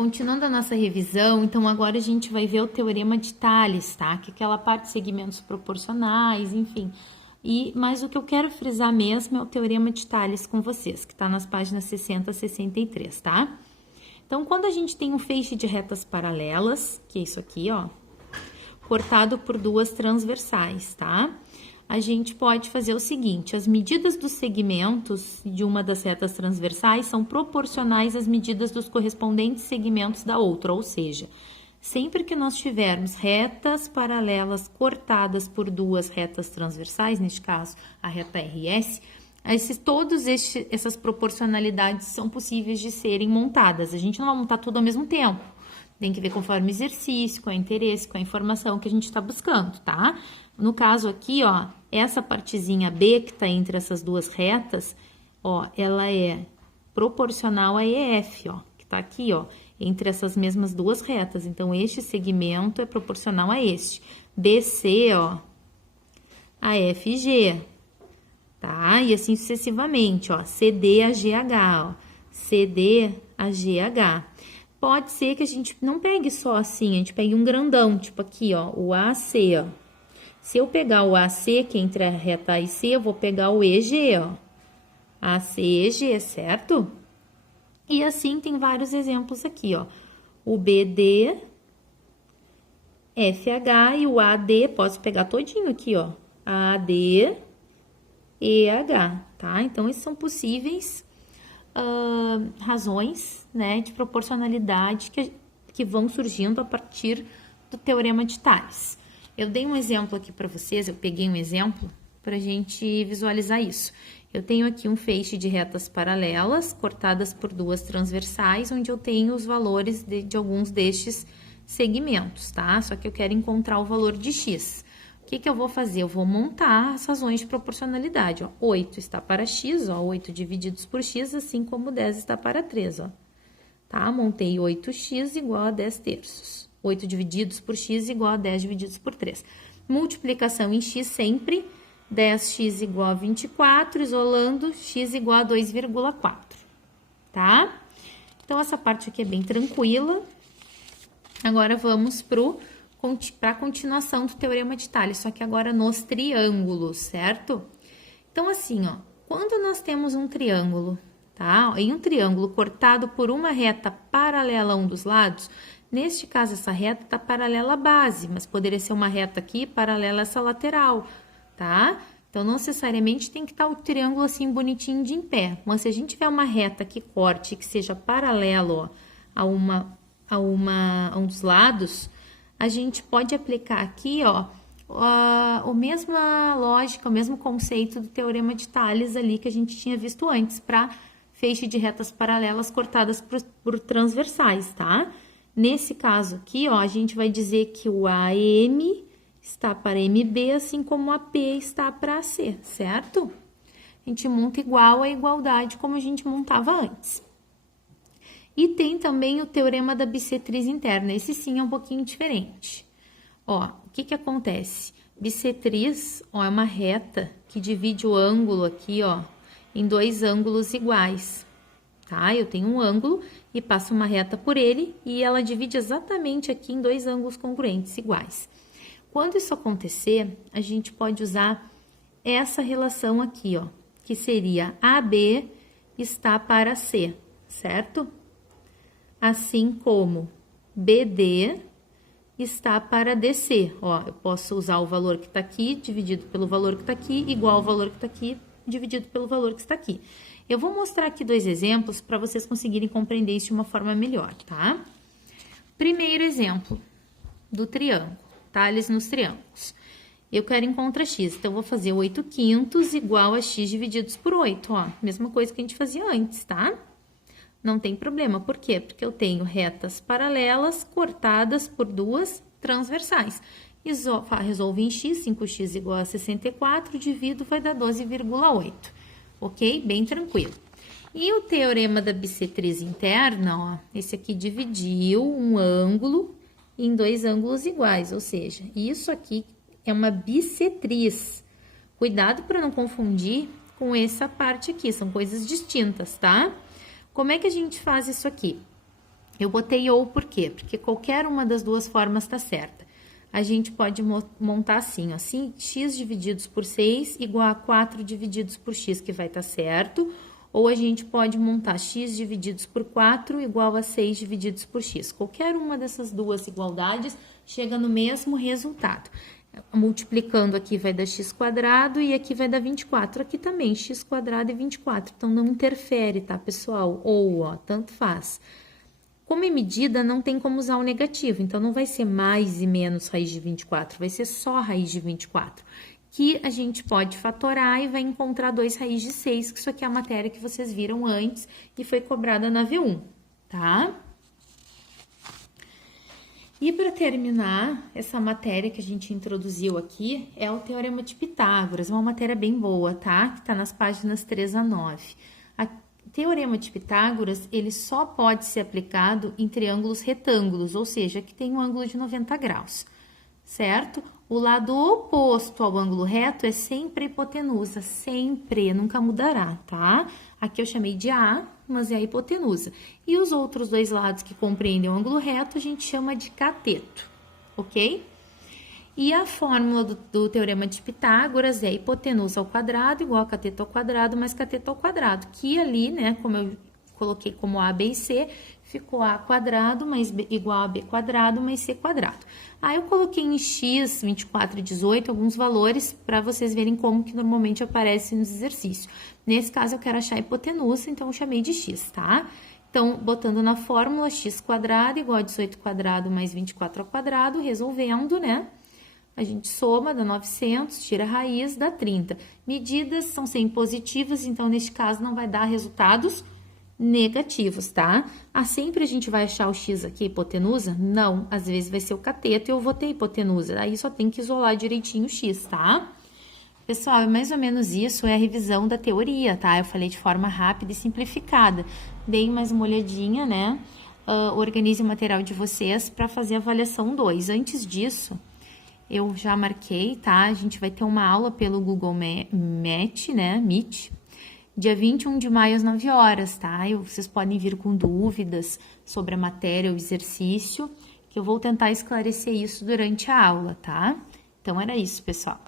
Continuando a nossa revisão, então agora a gente vai ver o Teorema de Tales, tá? Que é aquela parte de segmentos proporcionais, enfim. Mas o que eu quero frisar mesmo é o Teorema de Tales com vocês, que está nas páginas 60 a 63, tá? Então, quando a gente tem um feixe de retas paralelas, que é isso aqui, ó, cortado por duas transversais, tá? A gente pode fazer o seguinte: as medidas dos segmentos de uma das retas transversais são proporcionais às medidas dos correspondentes segmentos da outra, ou seja, sempre que nós tivermos retas paralelas cortadas por duas retas transversais, neste caso a reta RS, essas proporcionalidades são possíveis de serem montadas. A gente não vai montar tudo ao mesmo tempo. Tem que ver conforme o exercício, com o interesse, com a informação que a gente está buscando, tá? No caso aqui, ó, essa partezinha B que está entre essas duas retas, ó, ela é proporcional a EF, ó, que está aqui, ó, entre essas mesmas duas retas. Então, este segmento é proporcional a este. BC, ó, a FG, tá? E assim sucessivamente, ó, CD a GH, ó, CD a GH. Pode ser que a gente não pegue só assim, a gente pegue um grandão, tipo aqui, ó, o AC, ó. Se eu pegar o AC, que é entre a reta A e C, eu vou pegar o EG, ó. AC, EG, certo? E assim tem vários exemplos aqui, ó. O BD, FH e o AD, posso pegar todinho aqui, ó. AD, EH, tá? Então, esses são possíveis razões, né, de proporcionalidade que vão surgindo a partir do Teorema de Tales. Eu dei um exemplo aqui para vocês, eu peguei um exemplo para a gente visualizar isso. Eu tenho aqui um feixe de retas paralelas, cortadas por duas transversais, onde eu tenho os valores de alguns destes segmentos, tá? Só que eu quero encontrar o valor de x. O que eu vou fazer? Eu vou montar as razões de proporcionalidade, ó. 8 está para x, ó, 8 divididos por x, assim como 10 está para 3, ó. Tá? Montei 8x igual a 10 terços. 8 divididos por x igual a 10 divididos por 3. Multiplicação em x sempre, 10x igual a 24, isolando x igual a 2,4, tá? Então, essa parte aqui é bem tranquila. Agora, vamos para a continuação do Teorema de Tales, só que agora nos triângulos, certo? Então, assim, ó, quando nós temos um triângulo, tá? Em um triângulo cortado por uma reta paralela a um dos lados, neste caso, essa reta está paralela à base, mas poderia ser uma reta aqui paralela a essa lateral, tá? Então, não necessariamente tem que estar o triângulo assim bonitinho de em pé. Mas se a gente tiver uma reta que corte, que seja paralelo, ó, a um dos lados, a gente pode aplicar aqui, ó, a mesma lógica, o mesmo conceito do Teorema de Tales ali que a gente tinha visto antes para feixe de retas paralelas cortadas por transversais, tá? Nesse caso aqui, ó, a gente vai dizer que o AM está para MB, assim como a AP está para AC, certo? A gente monta igual a igualdade como a gente montava antes. E tem também o Teorema da bissetriz interna, esse sim é um pouquinho diferente. Ó, o que acontece? Bissetriz, ó, é uma reta que divide o ângulo aqui, ó, em dois ângulos iguais, tá? Eu tenho um ângulo e passo uma reta por ele e ela divide exatamente aqui em dois ângulos congruentes iguais. Quando isso acontecer, a gente pode usar essa relação aqui, ó, que seria AB está para C, certo? Assim como BD está para DC, ó, eu posso usar o valor que está aqui dividido pelo valor que está aqui, igual ao valor que está aqui, dividido pelo valor que está aqui. Eu vou mostrar aqui dois exemplos para vocês conseguirem compreender isso de uma forma melhor, tá? Primeiro exemplo do triângulo, Tales nos triângulos. Eu quero encontrar x, então eu vou fazer 8/5 igual a x divididos por 8, ó, mesma coisa que a gente fazia antes, tá? Não tem problema, por quê? Porque eu tenho retas paralelas cortadas por duas transversais. Resolvo em x, 5x igual a 64, divido, vai dar 12,8. Ok? Bem tranquilo. E o Teorema da bissetriz interna, ó, esse aqui dividiu um ângulo em dois ângulos iguais, ou seja, isso aqui é uma bissetriz. Cuidado para não confundir com essa parte aqui, são coisas distintas, tá? Como é que a gente faz isso aqui? Eu botei ou por quê? Porque qualquer uma das duas formas está certa. A gente pode montar assim, ó, assim, x divididos por 6 igual a 4 divididos por x, que vai estar certo. Ou a gente pode montar x divididos por 4 igual a 6 divididos por x. Qualquer uma dessas duas igualdades chega no mesmo resultado. Multiplicando aqui vai dar x quadrado e aqui vai dar 24. Aqui também, x quadrado e 24. Então, não interfere, tá, pessoal? Ou, ó, tanto faz. Como é medida, não tem como usar o negativo. Então, não vai ser mais e menos raiz de 24. Vai ser só raiz de 24. Que a gente pode fatorar e vai encontrar 2 raiz de 6, que isso aqui é a matéria que vocês viram antes e foi cobrada na V1, tá? E para terminar, essa matéria que a gente introduziu aqui é o Teorema de Pitágoras, uma matéria bem boa, tá? Que tá nas páginas 3 a 9. O Teorema de Pitágoras, ele só pode ser aplicado em triângulos retângulos, ou seja, que tem um ângulo de 90 graus, certo? O lado oposto ao ângulo reto é sempre a hipotenusa, sempre, nunca mudará, tá? Aqui eu chamei de A, mas é a hipotenusa. E os outros dois lados que compreendem o ângulo reto, a gente chama de cateto, ok? E a fórmula do Teorema de Pitágoras é hipotenusa ao quadrado igual a cateto ao quadrado mais cateto ao quadrado, que ali, né, como eu coloquei como A, B e C, ficou A quadrado mais B, igual a B quadrado mais C quadrado. Aí eu coloquei em X, 24 e 18, alguns valores para vocês verem como que normalmente aparece nos exercícios. Nesse caso, eu quero achar a hipotenusa, então eu chamei de X, tá? Então, botando na fórmula, X quadrado igual a 18 quadrado mais 24 ao quadrado, resolvendo, né? A gente soma, dá 900, tira a raiz, dá 30. Medidas são sempre positivas, então, neste caso, não vai dar resultados negativos, tá? Sempre a gente vai achar o x aqui, hipotenusa? Não, às vezes vai ser o cateto e eu vou ter hipotenusa. Aí só tem que isolar direitinho o x, tá? Pessoal, é mais ou menos isso, é a revisão da teoria, tá? Eu falei de forma rápida e simplificada. Deem mais uma olhadinha, né? Organize o material de vocês para fazer a avaliação 2. Antes disso, eu já marquei, tá? A gente vai ter uma aula pelo Google Meet, né? Meet. Dia 21 de maio às 9 horas, tá? Vocês podem vir com dúvidas sobre a matéria, o exercício, que eu vou tentar esclarecer isso durante a aula, tá? Então, era isso, pessoal.